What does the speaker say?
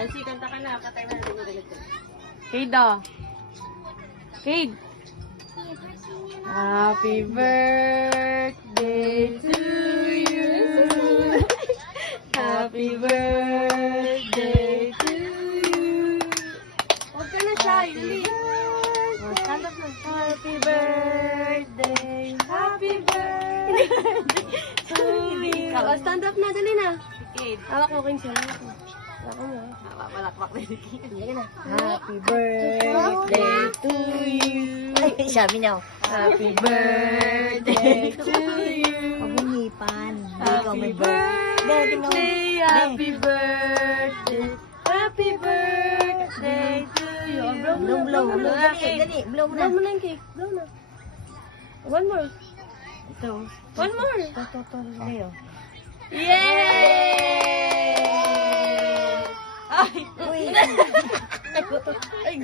Hansi, kanta ka na. Patay na natin yung ganito. Cade daw. Cade. Happy birthday to you. Happy birthday to you. Huwag ka na siya, Yuli. Stand up na. Happy birthday. Happy birthday to you. Stand up na, dali na. Cade. Hawak mo, Kinsa. Hawak mo. Malakpak na yung Cade. Hindi na. Happy birthday to you. Ay, sabi niya. Happy birthday to you. Pagunipan. Happy birthday, happy birthday, happy birthday to you. Blow, blow, blow. Dali, dali. Blow mo na. Blow mo na yung cake. Blow na. One more. Ito. One more. Ito. Dali, oh. Yay! Ay! Uy. Ay,